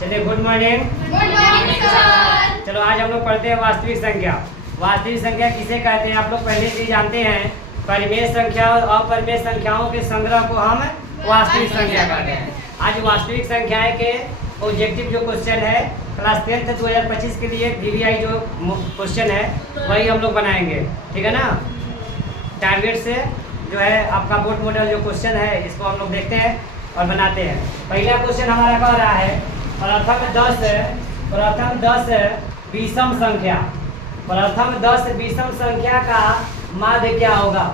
चलिए good morning. Good morning sir. चलो आज हम लोग पढ़ते हैं वास्तविक संख्या। वास्तविक संख्या किसे कहते हैं आप लोग पहले से ही जानते हैं। परिमेय संख्या और अपरिमेय संख्याओं के संग्रह को हम वास्तविक संख्या कहते हैं। आज वास्तविक संख्याएं के ऑब्जेक्टिव जो क्वेश्चन है क्लास 10th 2025 के लिए VVI जो क्वेश्चन है वही हम लोग बनाएंगे, ठीक है ना। टारगेट से जो है आपका बोर्ड मॉडल जो क्वेश्चन है इसको हम लोग देखते हैं और बनाते हैं। पहला क्वेश्चन हमारा कह रहा है प्रथम 10 विषम संख्या। प्रथम 10 विषम संख्या का माध्य क्या होगा।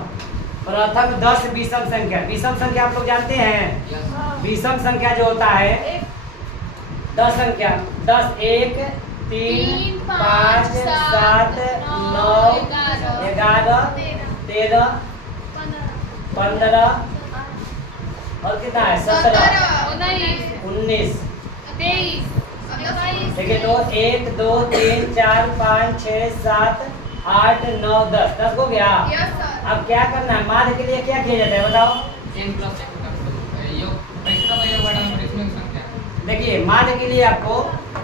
प्रथम 10 विषम संख्या। विषम संख्या आप लोग जानते हैं। विषम संख्या जो होता है 10 संख्या 10 1 3 5 7 9 11 13 15 और कितना है 17 19। देखिए तो 1 2 3 4 5 6 7 8 9 10 हो गया। अब क्या करना है, माध्य के लिए क्या किया जाता है बताओ। देखिए माध्य के लिए आपको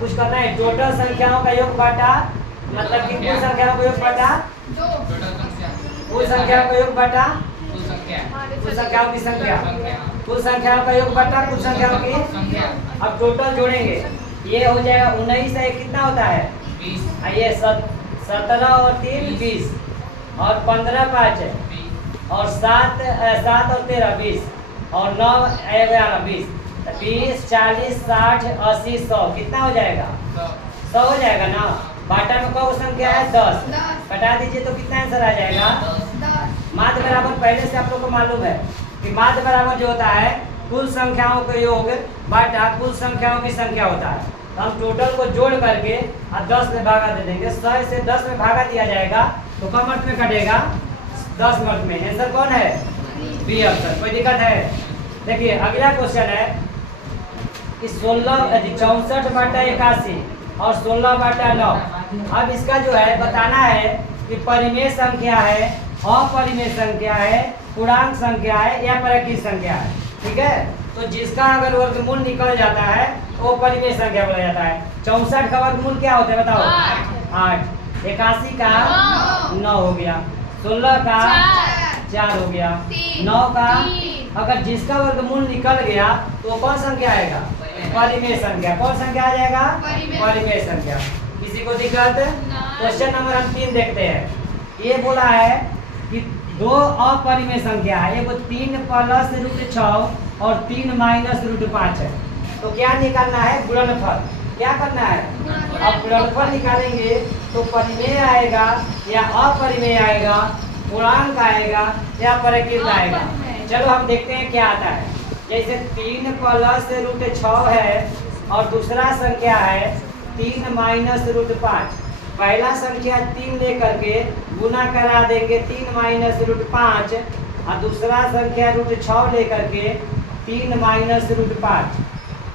कुछ करना है। टोटल संख्याओं का योग बांटा, मतलब कि कुल संख्याओं का योग बांटा कुल संख्याओं का योग बांटा कुल संख्याओं की संख्या। कुल संख्याओं का योग बांटा कुल संख्याओं की। अब टोटल जोड़ेंगे, ये हो जाएगा 19 से कितना होता है 20। ये 17 और 3 20 और 15 5 और 7 और 13 20 और 9 11 20 20 40 60 80 100 कितना हो जाएगा 100 हो जाएगा ना। बाटा में कौन संख्या है 10, कटा दीजिए तो कितना आंसर आ जाएगा। माध्य बराबर पहले से आप लोग को मालूम है कि माध्य बराबर जो होता है कुल संख्याओं का योग बाटा कुल संख्याओं की संख्या होता है। तो हम टोटल को जोड़ करके और 10 में भागा दे देंगे। 100 से 10 में भागा दिया जाएगा तो कम अर्थ में कटेगा 10 अर्थ में। आंसर कौन है बी ऑप्शन। कोई दिक्कत है। देखिए अगला क्वेश्चन है कि 64 बाटा 81 और 16 बाटा 9। अब इसका जो है बताना है कि परिमेय संख्या है, अपरिमेय संख्या है, पूर्णांक संख्या है या परिमेय संख्या है, ठीक है। तो जिसका अगर वर्गमूल निकल जाता है तो वो परिमेय संख्या बोला जाता है। 64 का वर्गमूल क्या होता है बताओ 8। 81 का 9 हो गया, 16 का 4 हो गया, 9 का अगर जिसका वर्गमूल निकल गया तो कौन संख्या आएगा परिमेय संख्या। कौन संख्या आ जाएगा परिमेय संख्या। किसी को दिक्कत। क्वेश्चन नंबर हम 3 देखते हैं। ये बोला है कि दो अपरिमेय संख्या है, एगो 3 + √6 और 3 - √5 है। तो क्या निकालना है गुणनफल। क्या करना है अब गुणनफल निकालेंगे तो परिमेय आएगा या अपरिमेय आएगा, पूर्णांक आएगा या परिकृत आएगा। चलो हम देखते हैं क्या आता है। जैसे 3 + √6 है और दूसरा संख्या है 3 - √5। पहला संख्या 3 लेकर के गुना करा देंगे 3 - √5 और दूसरा संख्या √6 लेकर के 3 - √5।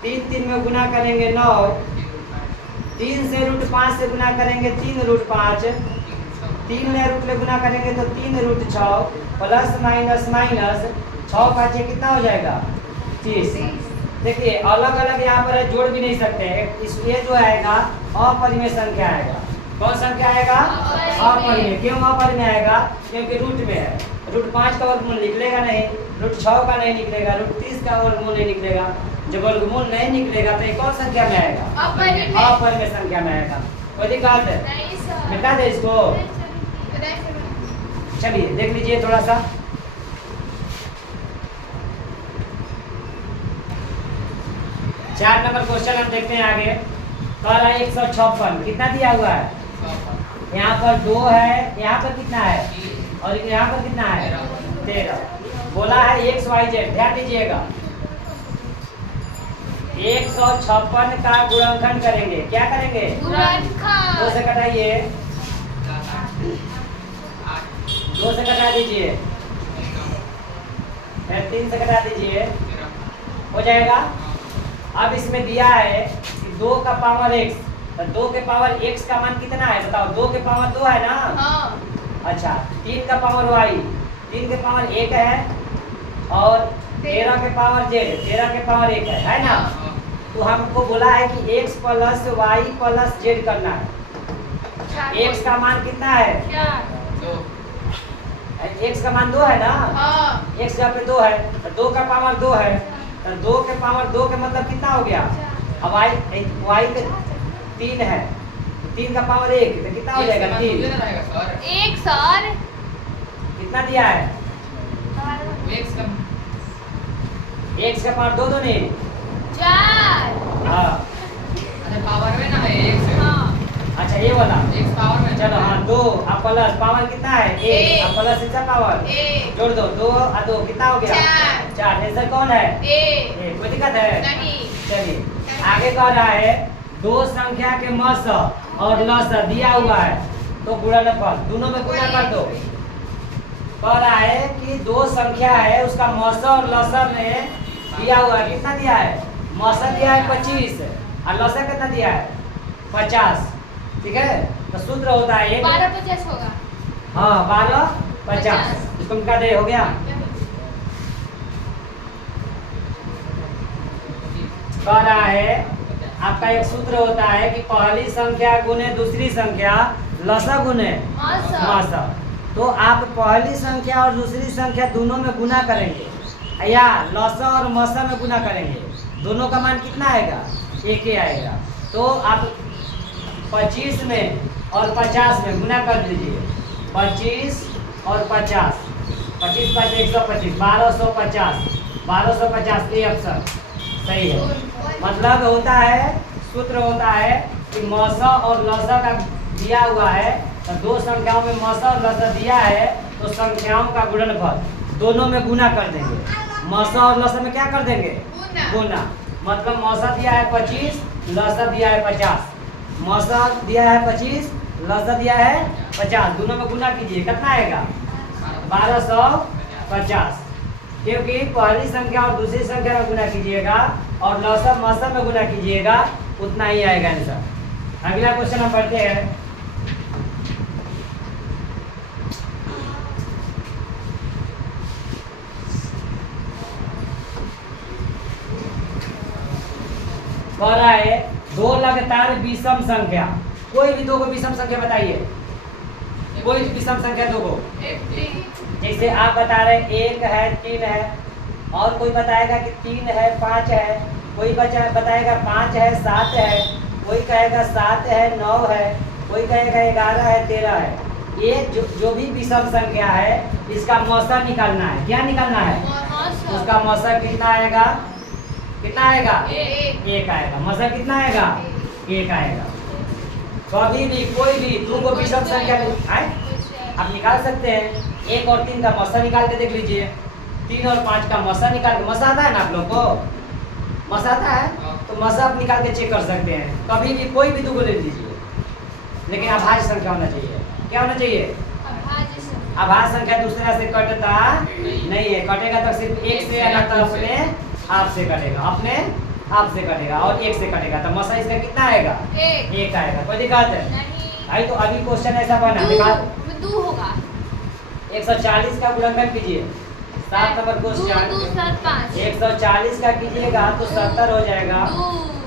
3 में गुना करेंगे 9। 3 से √5 से गुना करेंगे 3 √5। 3 ले रूट ले गुना करेंगे तो 3 √6 प्लस माइनस 6 5 कितना हो जाएगा 30। देखिए अलग अलग यहाँ पर जोड़ भी नहीं सकते हैं, इसलिए जो आएगा अपरिमेय संख्या आएगा। कौन संख्या आएगा अपरिमेय। क्यों अपरिमेय आएगा क्योंकि रूट में है। √5 का वर्गमूल निकलेगा नहीं, √6 का नहीं निकलेगा, √30 का वर्गमूल नहीं निकलेगा। जब वर्गमूल नहीं निकलेगा तो ये कौन संख्या में आएगा अपरिमेय संख्या में आएगा। कोई दिक्कत है मिटा दे इसको। चलिए देख लीजिए थोड़ा सा। चार नंबर क्वेश्चन हम देखते हैं आगे। कह रहा है 156 कितना दिया हुआ है। यहाँ पर 2 है, यहाँ पर कितना है और यहाँ पर कितना है 13। बोला है x y z। ध्यान दीजिएगा 156 का गुणनखंड करेंगे। क्या करेंगे 2 से कटाइए, 2 से कटा दीजिए, 3 से कटा दीजिए, हो जाएगा। अब इसमें दिया है कि 2 का पावर x, तो 2 के पावर x का मान कितना है बताओ। 2 के पावर 2 है ना। अच्छा 3 का पावर y, 3 के पावर 1 है और 13 के पावर z, 13 के पावर 1 है ना। तो हमको बोला है कि x plus Y plus Z करना है। x का मान कितना है? 2 x का मान 2 है ना? हाँ x जहाँ पे 2 है तो 2 का पावर 2 है, तो 2 के पावर 2 के मतलब कितना हो गया? अब y के 3 है, 3 का पावर 1 तो कितना हो जाएगा? 3। एक सर कितना दिया है? x का पावर 2 दो नहीं? 4 हाँ पावर में ना है एक से हाँ अच्छा ये वाला एक पावर में चलो हाँ 2 अब प्लस पावर कितना है? 1 एक। अब प्लस इसका पावर 1 जोड़ दो 2 और 2 कितना हो गया? 4। आंसर कौन है? 1 कोई दिक्कत है? नहीं चलिए आगे कह रहा है दो संख्या के मस और लस दिया हुआ है तो गुणनफल दोनों में गुणा कर दो। कह रहा है कि दो संख्या है उसका मस और लस में दिया हुआ है, कितना दिया है? मस दिया है 25 और लस कितना दिया है? 50। ठीक है तो सूत्र होता है 1250 होगा। हाँ 12 50 इसको मिटा दे, हो गया। कह रहा है आपका एक सूत्र होता है कि पहली संख्या गुने दूसरी संख्या लसा गुने मासा। तो आप पहली संख्या और दूसरी संख्या दोनों में गुना करेंगे या लसा और मसा में गुना करेंगे, दोनों का मान कितना आएगा? 1 ही आएगा। तो आप 25 में और 50 में गुना कर दीजिए। 25 और 50 25 5 125 1250 1250 ये ऑप्शन सही है। मतलब होता है सूत्र होता है कि मौसा और लसा का दिया हुआ है तो दो संख्याओं में मौसा और लसा दिया है तो संख्याओं का गुणनफल दोनों में गुना कर देंगे। मौसा और लसा में क्या कर देंगे? गुना। मतलब मौसा दिया है 25 लसा दिया है 50, मौसा दिया है 25 लसा दिया है 50, दोनों में गुना कीजिए कितना आएगा? 1250। क्योंकि पहली संख्या और दूसरी संख्या में गुना कीजिएगा और लसा मसा में गुना कीजिएगा उतना ही आएगा आंसर। अगला क्वेश्चन हम पढ़ते हैं। कह रहा है दो लगातार विषम संख्या, कोई भी दो को विषम संख्या बताइए, कोई विषम संख्या दो को। जैसे आप बता रहे 1 है 3 है, और कोई बताएगा कि 3 है 5 है, कोई बताएगा 5 है 7 है, कोई कहेगा 7 है 9 है, कोई कहेगा 11 है 13 है। ये जो भी विषम संख्या है इसका मौसा निकालना है। क्या निकालना है? उसका मौसा कितना आएगा? कितना आएगा? 1 आएगा। मौसा कितना आएगा? 1 आएगा। कभी भी कोई भी दो को विषम संख्या आप निकाल सकते हैं। 1 और 3 का मौसा निकाल के देख लीजिए, 3 और 5 का मौसा निकाल के, मौसा आता है ना आप लोग को? मौसा आता है तो मौसा आप निकाल के चेक कर सकते हैं। कभी भी कोई भी दो को ले लीजिए, लेकिन अभाज्य संख्या होना चाहिए। क्या होना चाहिए? अभाज्य संख्या दूसरा से कटता नहीं है, कटेगा तो सिर्फ 1 से या तो अपने आप से कटेगा, अपने आप से कटेगा और 1 से कटेगा। तो मौसा इसका कितना आएगा? 1 आएगा। कोई दिक्कत है? भाई तो अभी क्वेश्चन ऐसा बना दिखा 140 का गुणनफल कीजिए। 7 नंबर क्वेश्चन 140 का कीजिएगा तो 70 हो जाएगा,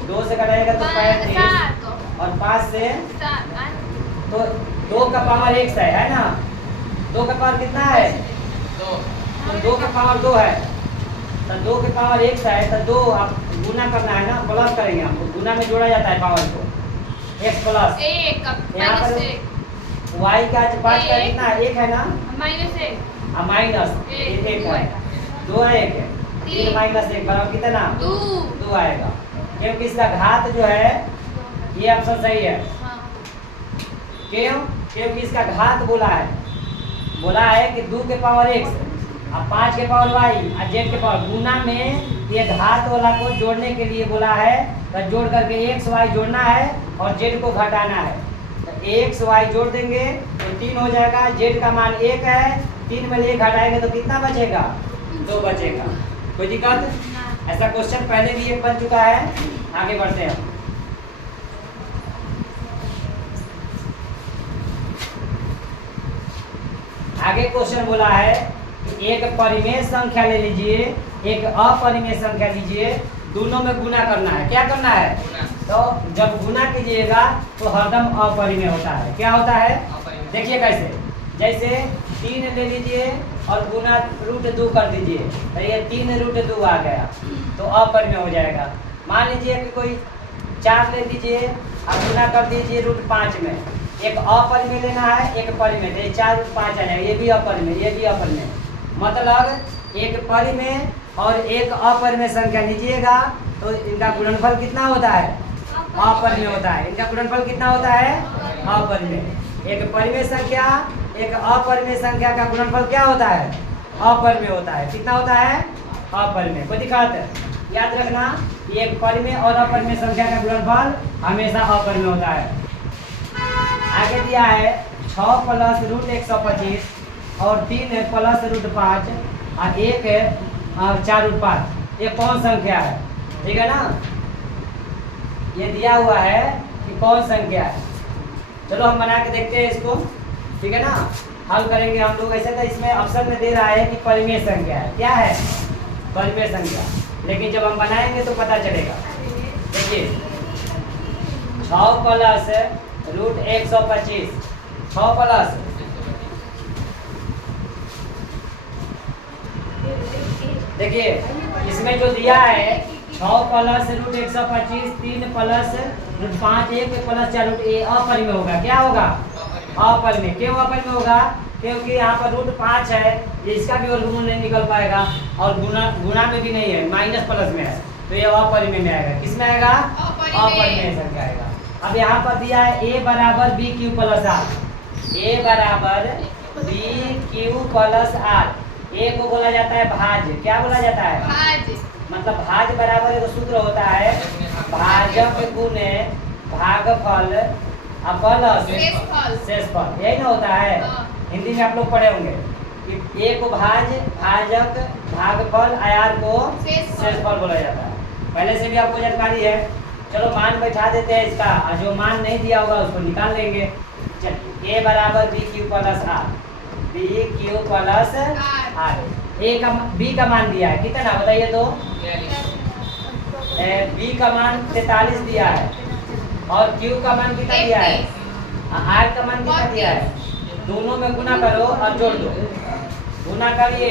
2 से कटाएगा तो 35 और 5 से तो 2 का पावर 1 है ना? 2 का पावर कितना है? 2 का पावर 2 है तो 2 के पावर 1 है तो 2 आप गुना करना है ना, प्लस करेंगे हमको, गुना में जोड़ा जाता है पावर को। x प्लस यहाँ पर y का 5 का कितना है? 1 है ना? माइनस 1 है, 2 है 1 है, 3 माइनस 1 बराबर कितना? 2 आएगा। क्योंकि इसका घात जो है ये ऑप्शन सही है। क्यों? क्योंकि इसका घात बोला है कि 2 के पावर 1 अब 5 के पावर y और z के पावर गुना में ये घात वाला को जोड़ने के लिए बोला है। तो जोड़ करके x y जोड़ना है और z को घटाना है। तो x y जोड़ देंगे तो 3 हो जाएगा, z का मान 1 है, 3 में 1 घटाएंगे तो कितना बचेगा? 2 बचेगा। कोई दिक्कत? ऐसा क्वेश्चन पहले भी एक बन चुका है। आगे बढ़ते हैं। आगे क्वेश्चन बोला है कि एक परिमेय संख्या ले लीजिए, एक अपरिमेय संख्या लीजिए, दोनों में गुना करना है। क्या करना है? गुना। तो जब गुना कीजिएगा तो हरदम अपरिमेय होता है। क्या होता है? अपरिमेय। देखिए कैसे, जैसे 3 ले लीजिए और गुना √2 कर दीजिए, तो ये 3√2 आ गया, तो अपरिमेय हो जाएगा। मान लीजिए कि कोई 4 ले लीजिए और गुना कर दीजिए √5 में, एक अपरिमेय लेना है, एक परिमेय, तो ये 4√5 आ जाएगा, ये भी अपरिमेय, ये भी अपरिमेय। मतलब एक परिमेय और एक अपरिमेय संख्या लीजिएगा तो इनका गुणनफल कितना होता है? अपरिमेय होता है। इनका गुणनफल कितना होता है? अपरिमेय। एक परिमेय संख्या एक अपरिमेय संख्या का गुणनफल क्या होता है? अपरिमेय होता है। कितना होता है? अपरिमेय। कोई दिक्कत है? याद रखना, ये एक परिमेय और अपरिमेय संख्या का गुणनफल हमेशा अपरिमेय होता है। आगे दिया है 6 + √125 और 3 + √5 और 1 है और 4√5। ये कौन संख्या है? ठीक है ना, ये दिया हुआ है कि कौन संख्या है। चलो हम बना के देखते हैं इसको, ठीक है ना, हल करेंगे हम लोग। ऐसे तो इसमें ऑप्शन में दे रहा है कि परिमेय संख्या है। क्या है? परिमेय संख्या। लेकिन जब हम बनाएंगे तो पता चलेगा। देखिए 6 + √125, 6 प्लस देखिए इसमें जो दिया है 6 + √125, 3 + √5, 1 + 4 ये अपरिमेय होगा। क्या होगा? अपरिमेय। क्यों अपरिमेय होगा? क्योंकि यहाँ पर √5 है, ये इसका भी वर्गमूल नहीं निकल पाएगा और गुना में भी नहीं है, माइनस प्लस में है, तो ये अपरिमेय में आएगा। किस में आएगा? अपरिमेय संख्या आएगा। अब यहाँ पर दिया है a = bq + r, a = bq + r। a को बोला जाता है भाज्य। क्या बोला जाता है? भाज्य। मतलब भाज्य बराबर एक सूत्र होता है, भाजक गुने भागफल प्लस शेषफल, यही ना होता है। हाँ। हिंदी में आप लोग पढ़े होंगे कि a को भाज्य, भाजक, भागफल, आर को शेषफल बोला जाता है। पहले से भी आपको जानकारी है। चलो मान बैठा देते हैं इसका, और जो मान नहीं दिया होगा उसको निकाल लेंगे। चलिए a = bq + r, bq + r। a का b का मान दिया है कितना बताइए तो? b का मान 43 दिया है और q का मान कितना दिया है? r का मान कितना दिया है? दोनों में गुना करो और जोड़ दो। गुना करिए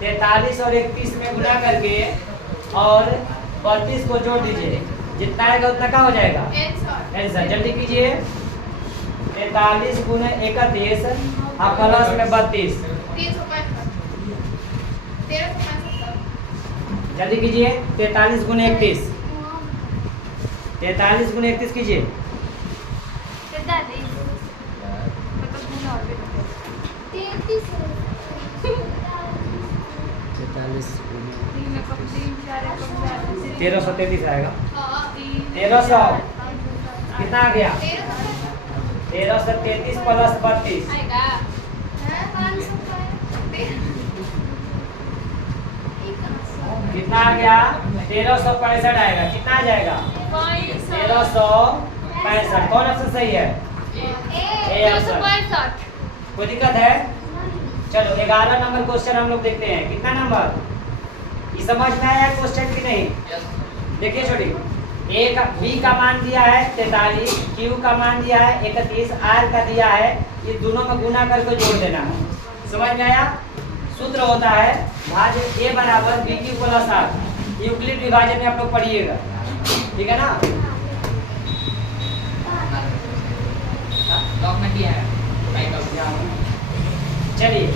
43 और 31 में गुना करके और 32 को जोड़ दीजिए, जितना आएगा उतना क्या हो जाएगा? आंसर। जल्दी कीजिए, 43 × 31 और प्लस में 32, जल्दी कीजिए। 43 × 31, 43 × 31 कीजिए। 1333 आएगा। 1300 कितना आ गया? 1333 + 32 कितना आ गया? 1365 आएगा। कितना आ जाएगा? 1365। कौन ऑप्शन सही है? A option. कोई दिक्कत है? चलो 11 नंबर क्वेश्चन हम लोग देखते हैं। कितना नंबर? ये समझ में आया क्वेश्चन की नहीं? देखिए छोटी, a का b का मान दिया है 43, q का मान दिया है 31, r का दिया है, ये दोनों में गुना करके जोड़ देना है। समझ में आया? सूत्र होता है भाज्य a = bq + r। यूक्लिड विभाजन में आप लोग पढ़िएगा, ठीक है ना? चलिए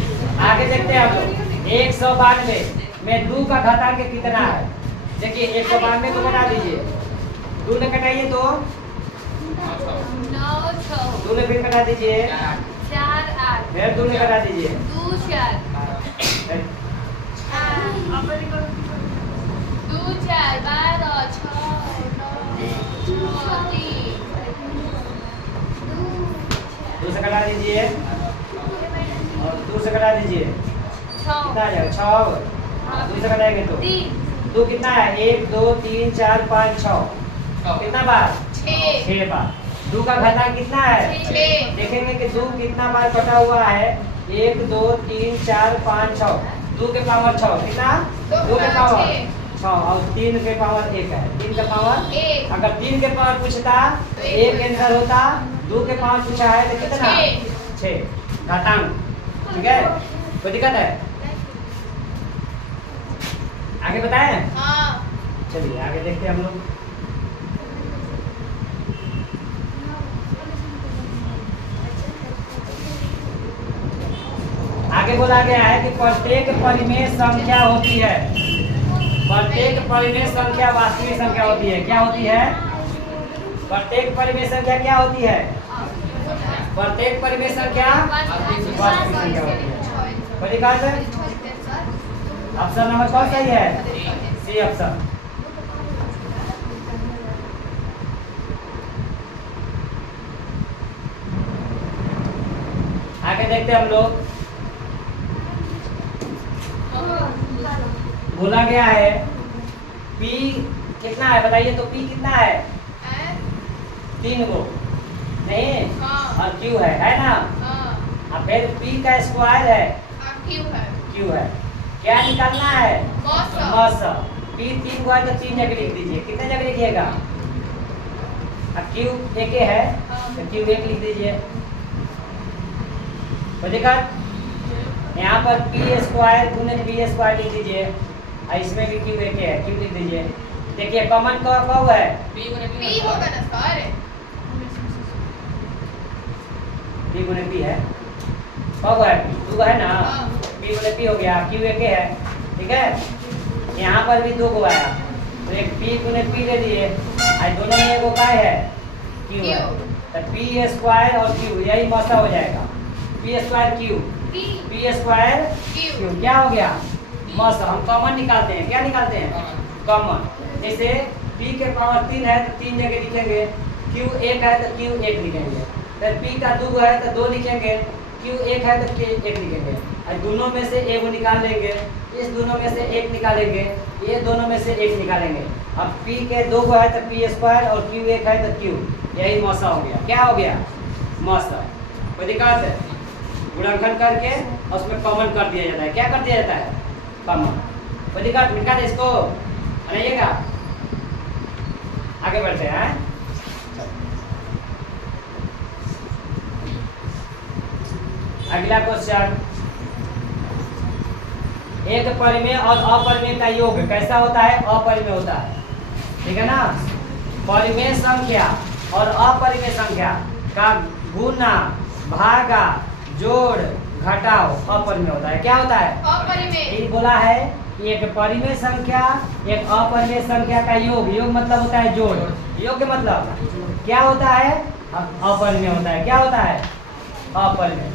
आगे देखते हैं हम लोग। 192 में 2 का घातांक कितना है? देखिए 192 को घटा दीजिए, 2 ने घटाइए तो 2 ने फिर घटा दीजिए, 4 8 फिर 2 ने घटा दीजिए, 2 4 2 4 12 6 9 दो से घटा दीजिए और 2 से घटा दीजिए, कितना आ जाएगा? 6। 2 से घटाएंगे तो 2 कितना है? 1 2 3 4 5 6, कितना बार? 6 बार। 2 का घातांक कितना है? 6। देखेंगे कि 2 कितना बार कटा हुआ है? 1 2 3 4 5 6, 2 के पावर 6, कितना? 2 के पावर 6 और 3 के पावर 1 है, 3 का पावर एक। अगर 3 के पावर पूछता तो 1 आंसर होता, 2 के पावर पूछा है तो कितना 6 घातांक। ठीक है, कोई दिक्कत है? आगे बताएं? हाँ। चलिए आगे देखते हैं हम लोग। आगे बोला गया है कि प्रत्येक परिमेय संख्या होती है, प्रत्येक परिमेय संख्या वास्तविक संख्या होती है। क्या होती है? प्रत्येक परिमेय संख्या क्या होती है? प्रत्येक परिमेय संख्या वास्तविक संख्या होती है। कोई दिक्कत है? ऑप्शन नंबर कौन सही है? C option. आगे देखते हैं हम लोग। बोला गया है P कितना है बताइए तो P कितना है? 3 गो नहीं और Q है ना? और फिर P का स्क्वायर है, Q है। क्या निकालना है? मॉस। P 3 गो है तो 3 जगह लिख दीजिए। कितने जगह लिखिएगा? अब Q एक है तो Q एक लिख दीजिए। तो देखा यहाँ पर P स्क्वायर गुने B स्क्वायर लिख दीजिए और इसमें भी Q एक है, Q लिख दीजिए। देखिए कॉमन कब है? P होगा ना सर? P गुने P है, कब है? 2 है ना? P गुने P हो गया, Q एक है। ठीक है, यहाँ पर भी 2 को आया तो एक P गुने P ले लिए और दोनों में एक का है Q है, तो P स्क्वायर और Q यही मौसा हो जाएगा। P square Q, P square Q क्या हो गया? मौसा। हम कॉमन निकालते हैं। क्या निकालते हैं? कॉमन। जैसे P के पावर 3 है तो 3 जगह लिखेंगे, Q एक है तो Q एक लिखेंगे, फिर P का 2 है तो 2 लिखेंगे, Q एक है तो Q एक लिखेंगे और दोनों में से एक निकाल लेंगे, इस दोनों में से एक निकालेंगे, ये दोनों में से एक निकालेंगे। अब P के 2 है तो P स्क्वायर और Q एक है तो Q, यही मौसा हो गया। क्या हो गया? मौसा। कोई दिक्कत है? गुणनखंड करके और उसमें कॉमन कर दिया जाता है। क्या कर दिया जाता है? कॉमन। कोई दिक्कत? मिटा दे इसको, बनाइएगा। आगे बढ़ते हैं। अगला क्वेश्चन, एक परिमेय और अपरिमेय का योग कैसा होता है? अपरिमेय होता है। ठीक है ना? परिमेय संख्या और अपरिमेय संख्या का गुना, भागा, जोड़, घटाव अपरिमेय होता है। क्या होता है? अपरिमेय। ये बोला है कि एक परिमेय संख्या एक अपरिमेय संख्या का योग, योग मतलब होता है जोड़, योग के मतलब क्या होता है? अपरिमेय होता है। क्या होता है? अपरिमेय।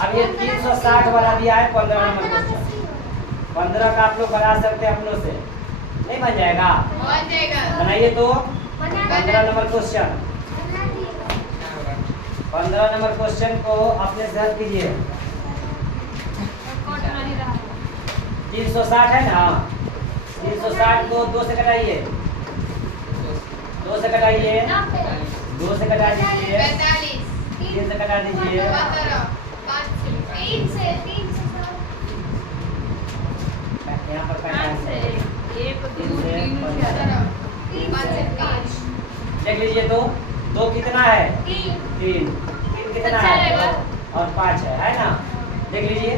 अब ये 360 वाला दिया है 15 नंबर क्वेश्चन, 15 का आप लोग बना सकते हैं अपनों से, नहीं बन जाएगा? बनाइए तो 15 नंबर क्वेश्चन, 15 नंबर क्वेश्चन को अपने से हल कीजिए। 360 है ना? 360 को 2 से घटाइए, 2 से घटाइए, 2 से घटा दीजिए, 3 से घटा दीजिए, 3 से यहाँ पर 5 से 1 2 3 4 देख लीजिए तो 2 कितना है? 3 कितना है? और 5 है ना? देख लीजिए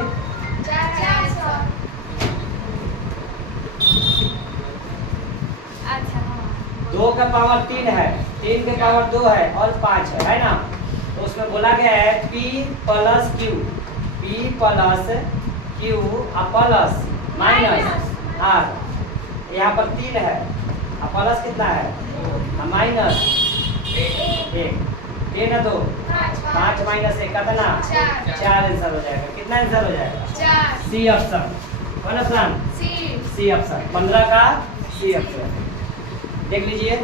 2 का पावर 3 है, 3 के पावर 2 है और 5 है ना? तो उसमें बोला गया है P plus Q, P plus Q plus minus R। यहाँ पर 3 है और प्लस कितना है? माइनस 1, 3 है 2, 5 माइनस 1 कितना? 4 आंसर हो जाएगा। कितना आंसर हो जाएगा? C option. कौन ऑप्शन? C option. 15 का सी ऑप्शन। देख लीजिए,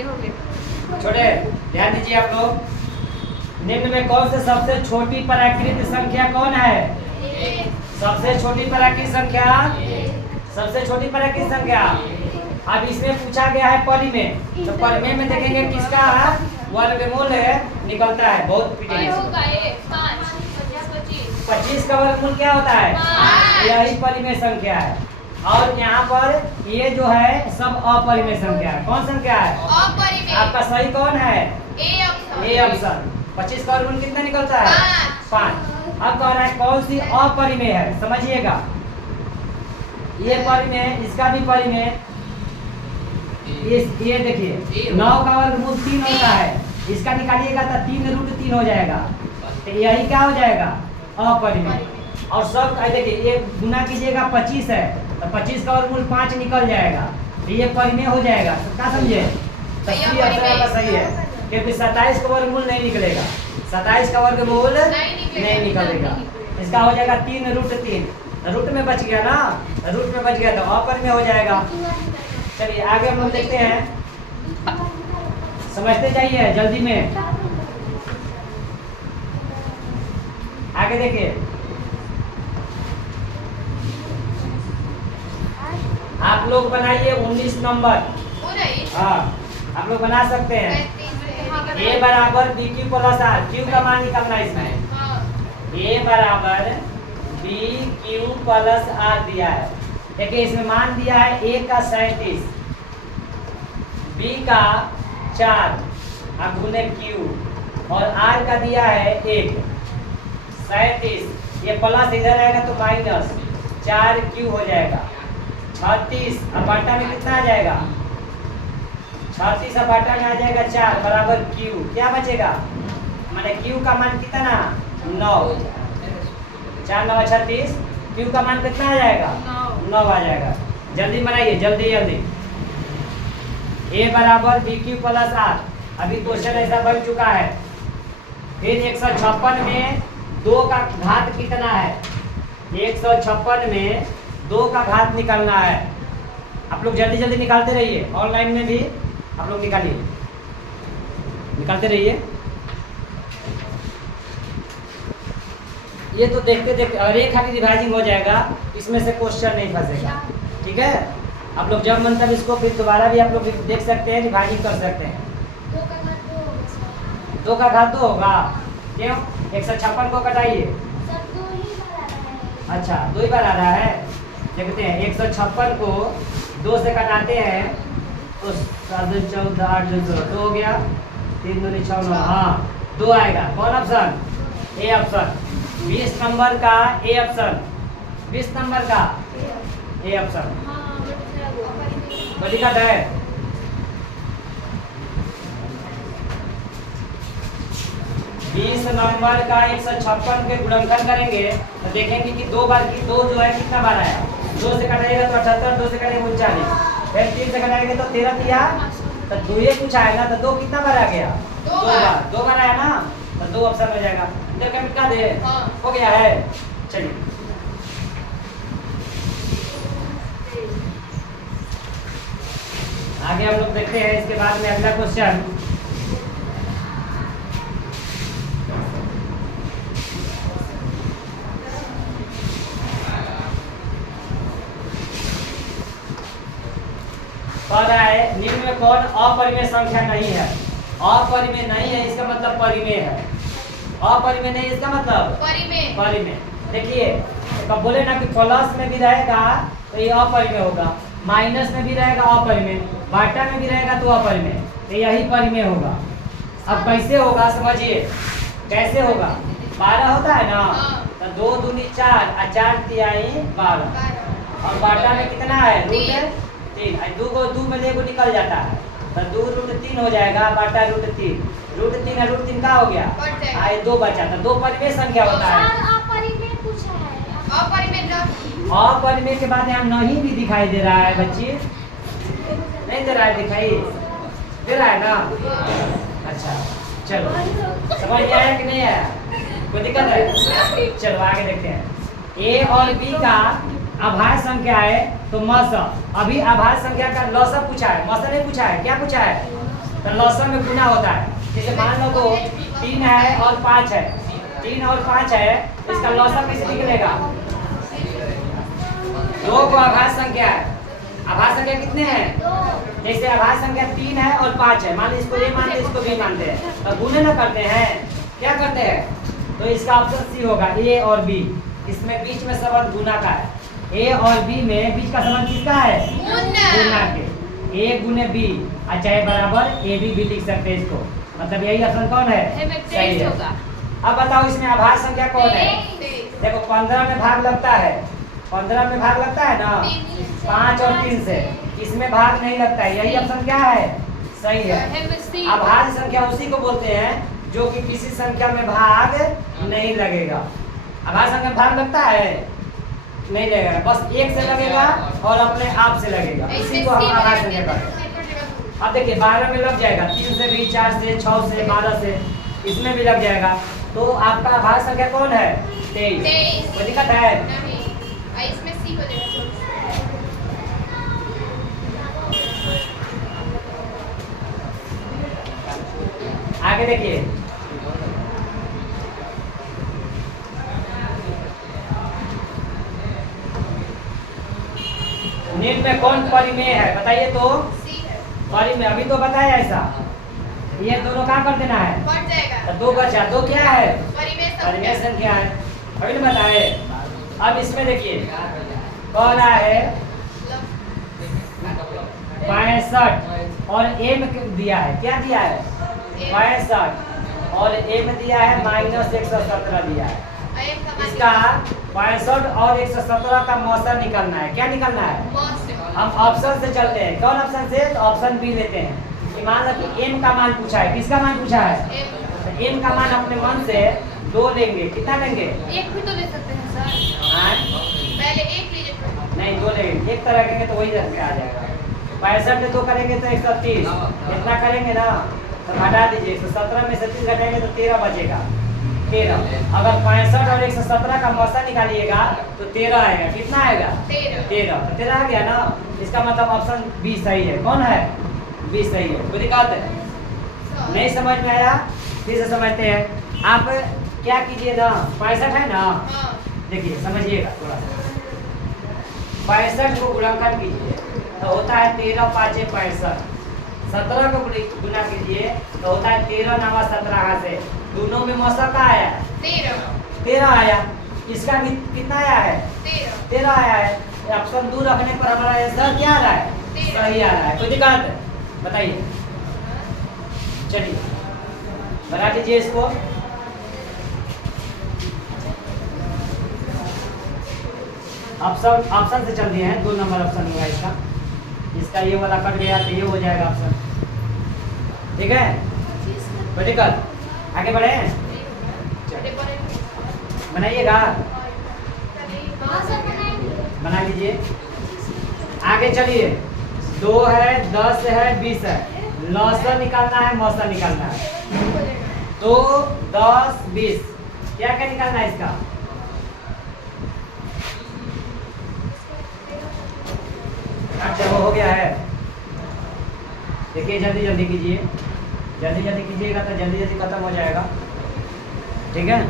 हो गया। छोटे ध्यान दीजिए आप लोग। निम्न में कौन से सबसे छोटी प्राकृत संख्या कौन है? सबसे छोटी प्राकृत संख्या, सबसे छोटी प्राकृत संख्या। अब इसमें पूछा गया है परिमेय, तो परिमेय में देखेंगे किसका वर्गमूल निकलता है। बहुत पीटेंगे। 5 25 25 का वर्गमूल क्या होता है? पाँच। यही परिमेय संख्या है। और यहाँ पर ये जो है सब अपरिमेय संख्या है। कौन संख्या है? अपरिमेय। आपका सही कौन है? A option. A option. 25 का वर्गमूल कितना निकलता है? 5। अब कह रहा है कौन सी अपरिमेय है, समझिएगा। ये परिमेय, इसका भी परिमेय। ये देखिए 9 का वर्गमूल 3 होता है, इसका निकालिएगा तो 3√3 हो जाएगा। तो यही क्या हो जाएगा? अपरिमेय। और सब देखिए ये गुना कीजिएगा 25 है तो 25 का वर्गमूल 5 निकल जाएगा, तो ये परिमेय हो जाएगा। तो क्या समझे? तो सी ऑप्शन का सही है, क्योंकि 27 का वर्गमूल नहीं निकलेगा। 27 का वर्गमूल नहीं निकलेगा। इसका हो जाएगा 3√3। रूट में बच गया ना, रूट में बच गया तो अपरिमेय हो जाएगा। चलिए आगे हम लोग देखते हैं, समझते जाइए जल्दी में। आगे देखिए, आप लोग बनाइए 19 नंबर। हाँ आप लोग बना सकते हैं। ए बराबर B Q plus R, Q का मान निकालना है इसमें। ए बराबर बी क्यू प्लस आर दिया है। देखिए इसमें मान दिया है ए का 37, बी का 4, आप गुने क्यू, और आर का दिया है 1। 37 ये प्लस इधर आएगा तो माइनस 4 क्यू हो जाएगा। 36 अब बाटा में कितना आ जाएगा? 36 अब बाटा में आ जाएगा 4 बराबर क्यू। क्या बचेगा? माने क्यू का मान कितना? 9। 4 9 36, क्यू का मान कितना आ जाएगा? 9 आ जाएगा। जल्दी बनाइए, जल्दी जल्दी। ए बराबर बी क्यू प्लस आर, अभी क्वेश्चन ऐसा बन चुका है। फिर 156 में 2 का घात कितना है? 156 में 2 का घात निकालना है। आप लोग जल्दी जल्दी निकालते रहिए, ऑनलाइन में भी आप लोग निकालिए, निकालते रहिए। ये तो देखते देखते और एक खाली रिवाइजिंग हो जाएगा, इसमें से क्वेश्चन नहीं फंसेगा। ठीक है, आप लोग जब मन तब इसको फिर दोबारा भी आप लोग देख सकते हैं, रिवाइजिंग कर सकते हैं। 2 का घात 2 होगा, क्यों? 156 को कटाइए। अच्छा 2 ही बार आ रहा है, देखते हैं। 156 को 2 से कटाते हैं तो 7 14 8 2 हो गया, 3 2 6 9, हाँ 2 आएगा। कौन ऑप्शन? A option. 20 नंबर का ए ऑप्शन, 20 नंबर का ए ऑप्शन। बड़ी का है 20 नंबर का 156 के गुणनखंड करेंगे तो देखेंगे कि 2 बार की 2 जो है कितना बार आया? 2 से कटाएगा तो 78, 2 से कटाएगा 39, फिर 3 से कटाएंगे तो 13 दिया, तो 2 ये कुछ आएगा तो 2 कितना बार आ गया? 2 बार। 2 बार आया ना, तो 2 ऑप्शन हो जाएगा। इधर का मिटा दे, हो गया है। चलिए आगे हम लोग देखते हैं। इसके बाद में अगला क्वेश्चन, कह रहा है निम्न में कौन अपरिमेय संख्या नहीं है? अपरिमेय नहीं है इसका मतलब परिमेय है। अपरिमेय नहीं इसका मतलब परिमेय। देखिए कब बोले ना कि प्लस में भी रहेगा तो ये अपरिमेय होगा, माइनस में भी रहेगा अपरिमेय, बाटा में भी रहेगा तो अपरिमेय, तो यही परिमेय होगा। अब कैसे होगा समझिए, कैसे होगा? 12 होता है ना, तो 2 दूनी 4 और 4 तिहाई 12, और बाटा में कितना है? √3। 2 को 2 में 2 निकल जाता है तो 2√3 हो जाएगा, बाटा √3। √3 और √3 का हो गया, आए 2 बचा, तो 2 परिमेय संख्या होता है। अपरिमेय के बाद यहाँ नहीं भी दिखाई दे रहा है बच्ची, नहीं दे रहा है, दिखाई दे रहा है ना? अच्छा चलो, समझ में आया कि नहीं आया? कोई दिक्कत है? चलो आगे देखते हैं। ए और बी का आभाज्य संख्या है तो मस, अभी आभाज्य संख्या का लसा पूछा है, मस नहीं पूछा है। क्या पूछा है? तो लसा में गुना होता है। जैसे मान लो तो 3 है और 5 है, 3 और 5 है, इसका लसा कैसे निकलेगा? 2 को आभाज्य संख्या है। आभाज्य संख्या कितने हैं? जैसे आभाज्य संख्या 3 है और 5 है, मान लो इसको ए मानते हैं, इसको बी मानते हैं, तो गुणे ना करते हैं, क्या करते हैं? तो इसका ऑप्शन सी होगा, ए और बी। इसमें बीच में संबंध गुना का है। ए और बी में बीच का संबंध किसका है? गुना के। ए गुने बी, चाहे बराबर ए बी लिख सकते हैं इसको। मतलब यही ऑप्शन कौन है? सही है। अब बताओ इसमें आभाज्य संख्या कौन है? देखो 15 में भाग लगता है, 15 में भाग लगता है ना 5 और 3 से। इसमें भाग नहीं लगता है, यही ऑप्शन क्या है? सही है। आभाज्य संख्या उसी को बोलते हैं जो कि किसी संख्या में भाग नहीं लगेगा। आभाज्य संख्या में भाग लगता है? नहीं लगेगा, बस एक से लगेगा और अपने आप से लगेगा, इसी को हम आभाज्य संख्या कहते हैं। अब देखिए 12 में लग जाएगा, 3 से भी, 4 से, 6 से, 12 से, इसमें भी लग जाएगा। तो आपका आभाज्य संख्या कौन है? 23। कोई दिक्कत है? इसमें सी हो जाएगा। आगे देखिए, निम्न में कौन परिमेय है? बताइए तो। सी है। परिमेय अभी तो बताया ऐसा, ये दोनों क्या कर देना है? बढ़ जाएगा। तो 2 बचा, 2 क्या है? परिमेय संख्या। संख्या है, अभी तो बताए। अब इसमें देखिए कह रहा है 65 और ए में दिया है, क्या दिया है? 65 और ए में दिया है -117 दिया है। इसका 65 और 117 का मौसा निकलना है। क्या निकलना है? हम ऑप्शन से चलते हैं। कौन ऑप्शन से? तो ऑप्शन बी लेते हैं कि मान लो कि एम का मान पूछा है। किसका मान पूछा है? तो एम का मान अपने मन से 2 लेंगे। कितना लेंगे? एक भी तो ले सकते हैं सर। हाँ? पहले एक लीजिए। नहीं, 2 लेंगे। एक तरह करेंगे तो वही रख आ जाएगा। 65 में 2 करेंगे तो 130। इतना करेंगे ना तो हटा दीजिए, 117 में से 3 घटाएंगे तो 13 बचेगा। 13। अगर 65 और 117 का मौसा निकालिएगा तो 13 आएगा। कितना आएगा? 13। तो 13 आ गया ना, इसका मतलब ऑप्शन बी सही है। कौन है? बी सही है। कोई दिक्कत है? नहीं समझ में आया? फिर से समझते हैं। आप क्या कीजिए ना, 65 है ना, देखिए समझिएगा थोड़ा सा। 65 को गुणनखंड कीजिए तो होता है 13 5 65। 17 को गुना कीजिए तो होता है 13 9 17 से। दोनों में मौसा का आया? 13 आया। इसका भी कितना आया है? 13 आया है। ऑप्शन 2 रखने पर हमारा आंसर क्या आ रहा है? सही आ रहा है। कोई दिक्कत है? बताइए। चलिए बना लीजिए इसको। ऑप्शन से चल दिए हैं। 2 नंबर ऑप्शन होगा इसका। इसका ये वाला कट गया तो ये हो जाएगा ऑप्शन। ठीक है? कोई दिक्कत? आगे बढ़े? बनाइएगा, बना लीजिए। आगे चलिए। 2 है, 10 है, 20 है। लौसा निकालना है, मौसा निकालना है। 2 10 20 क्या क्या निकालना है इसका? अच्छा वो हो गया है। देखिए जल्दी जल्दी कीजिए, जल्दी जल्दी कीजिएगा तो जल्दी जल्दी खत्म हो जाएगा। ठीक है?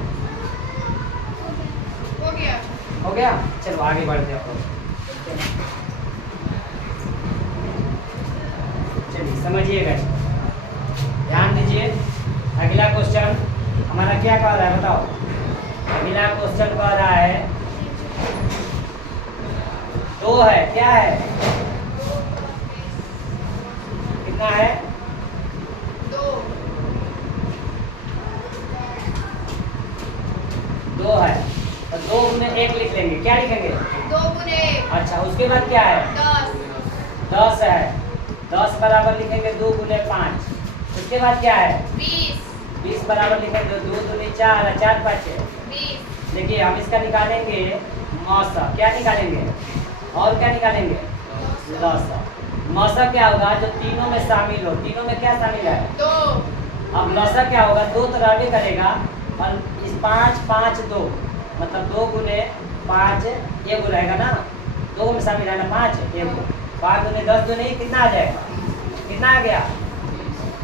हो गया। चलो आगे बढ़ते हैं। चलिए समझिएगा, ध्यान दीजिए। अगला क्वेश्चन हमारा क्या कह रहा है बताओ? अगला क्वेश्चन कह रहा है 2 है, क्या है? कितना है? 2 है तो 2 गुने 1 लिख लेंगे। क्या लिखेंगे? 2 गुने 1। अच्छा उसके बाद क्या है? 10 है। 10 बराबर लिखेंगे 2 गुने 5। उसके बाद क्या है? 20 बराबर लिखेंगे 2 दूनी 4, 4 5 20। देखिए हम इसका निकालेंगे मौसा। क्या निकालेंगे? और क्या निकालेंगे? लौसा। मौसा क्या होगा? जो तीनों में शामिल हो। तीनों में क्या शामिल है? 2। अब लौसा क्या होगा? 2 तो रहबे करेगा और इस 5 5 2 मतलब 2 गुने 5 1 गो रहेगा ना। 2 में शामिल है ना 5 1 गो। 5 दूने 10 दूने कितना आ जाएगा? कितना आ गया?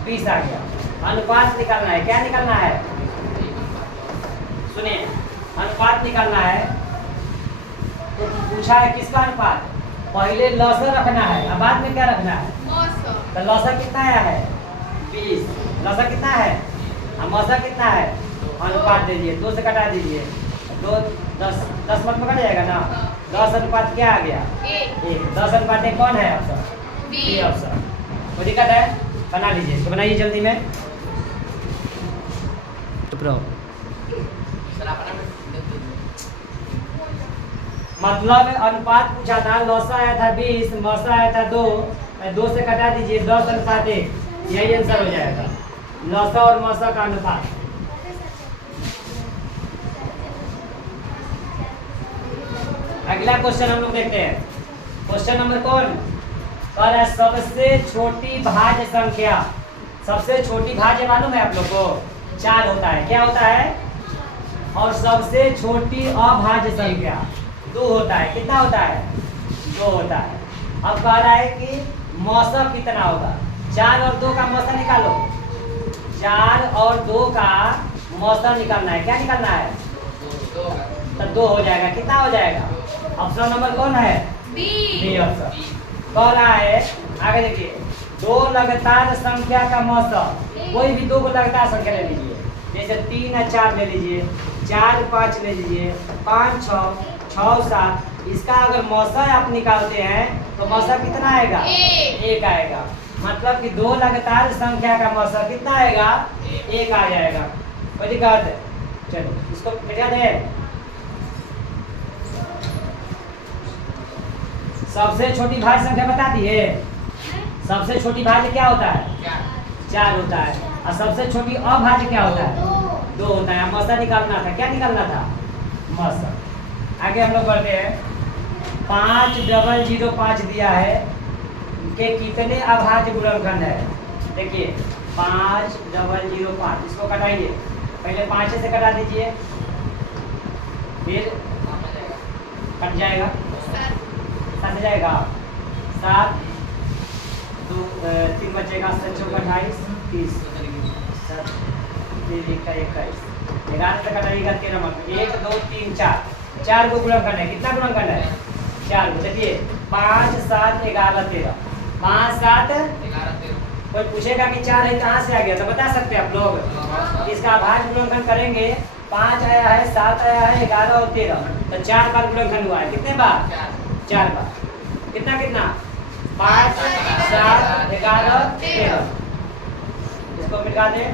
20 आ गया। अनुपात निकालना है। क्या निकालना है? सुनिए, अनुपात निकालना है। तो पूछा है किसका अनुपात? पहले लौसा रखना है और बाद में क्या रखना है? तो लौसा कितना आया है? 20। लौसा कितना है और मौसा कितना है? अनुपात दीजिए, 2 से कटा दीजिए, 2 10 10 मत में कट जाएगा ना। 10 अनुपात क्या आ गया? 1। 10 अनुपात 1 कौन है ऑप्शन? B option. कोई दिक्कत है? बना लीजिए, तो बनाइए जल्दी में। चुप रहो। सर आप ना मतलब अनुपात पूछा था, लौसा आया था 20, मौसा आया था 2, 2 से कटा दीजिए, 10 अनुपात 1, यही आंसर हो जाएगा, लौसा और मौसा का अनुपात। अगला क्वेश्चन हम लोग देखते हैं। क्वेश्चन नंबर कौन? और है सबसे छोटी भाज्य संख्या। सबसे छोटी भाज्य मालूम है आप लोग को? 4 होता है। क्या होता है? और सबसे छोटी अभाज्य संख्या 2 होता है। कितना होता है? 2 होता है। अब कह रहा है कि मौसा कितना होगा? 4 और 2 का मौसा निकालो। 4 और 2 का मौसा निकालना है। क्या निकालना है? तब 2 हो जाएगा। कितना हो जाएगा? ऑप्शन नंबर कौन है? B option. कह रहा है आगे देखिए, 2 लगातार संख्या का मौसा, कोई भी 2 को लगातार संख्या ले लीजिए, जैसे 3 और 4 ले लीजिए, 4 5 ले लीजिए, 5 6 6 7। इसका अगर मौसा आप निकालते हैं तो मौसा कितना आएगा? 1 आएगा। मतलब कि 2 लगातार संख्या का मौसा कितना आएगा? 1 आ जाएगा। कोई दिक्कत है? चलो इसको मिटा दे। सबसे छोटी भाज्य संख्या बता दिए। सबसे छोटी भाज्य क्या होता है? 4 होता है। और सबसे छोटी अभाज्य क्या होता है? 2 होता है। मौसा निकालना था। क्या निकालना था? मौसा। आगे हम लोग बढ़ते हैं। 5005 दिया है कि कितने अभाज्य गुणनखंड है? देखिए 5005, इसको कटाइए। पहले 5 से कटा दीजिए, फिर कट जाएगा, 7 जाएगा, 7 2 3 बचेगा, 7 चौका 28 30 7 3 21 11 से कटाइएगा 13 मत 1 2 3 4 को गुणनखंड है। कितना गुणनखंड है? 4 को। देखिए 5 7 11 13 5 7 11 13। कोई पूछेगा कि 4 है कहाँ से आ गया तो बता सकते हैं आप लोग। इसका अभाज्य गुणनखंड करेंगे। 5 आया है, 7 आया है, 11 और 13, तो 4 बार गुणनखंड हुआ है। कितने बार? 4 बार। कितना कितना? 5 7 11 13। इसको मिटा दे।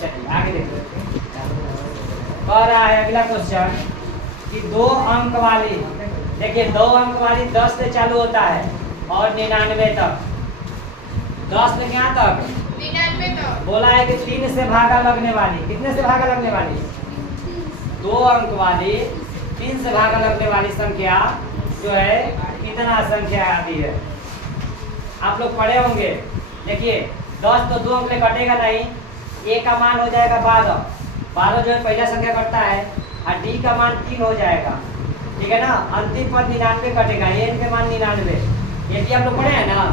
चलिए आगे देखते हैं। कह रहा है अगला क्वेश्चन कि 2 अंक वाली, देखिए 2 अंक वाली 10 से चालू होता है और 99 तक। 10 से क्या तक? 99 तक। बोला है कि 3 से भागा लगने वाली, कितने से भागा लगने वाली? 2 अंक वाली 3 से भागा लगने वाली संख्या जो है कितना संख्या आती है? आप लोग पढ़े होंगे। देखिए 10 तो 2 अंक में कटेगा नहीं, ए का मान हो जाएगा 12। 12 जो है पहला संख्या कटता है, और डी का मान 3 हो जाएगा। ठीक है ना? अंतिम पर 99 कटेगा, एन के मान 99। ये भी आप लोग पढ़े हैं ना?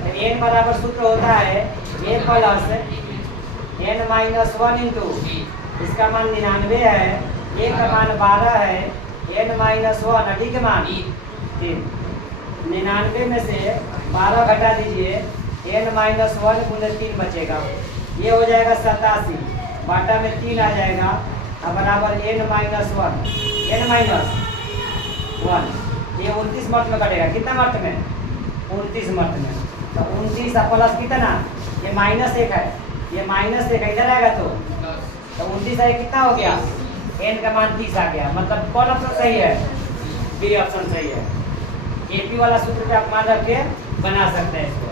तो एन बराबर सूत्र होता है ए प्लस एन माइनस 1 इंटू, इसका मान 99 है, ए का मान 12 है, एन माइनस 1, डी के मान 3। 99 में से 12 घटा दीजिए, एन माइनस 1 गुने 3 बचेगा, ये हो जाएगा 87। बाटा में 3 आ जाएगा, अब बराबर एन माइनस 1, एन माइनस 1, ये 29 मर्त में कटेगा। कितना मर्त में? 29 मर्त में। तो 29 प्लस कितना? ये -1 है, ये -1 इधर आएगा तो 29 है, कितना हो गया? एन का मान 30 आ गया। मतलब कौन ऑप्शन सही है? बी ऑप्शन सही है। एपी वाला सूत्र पे आप मान रख के बना सकते हैं इसको।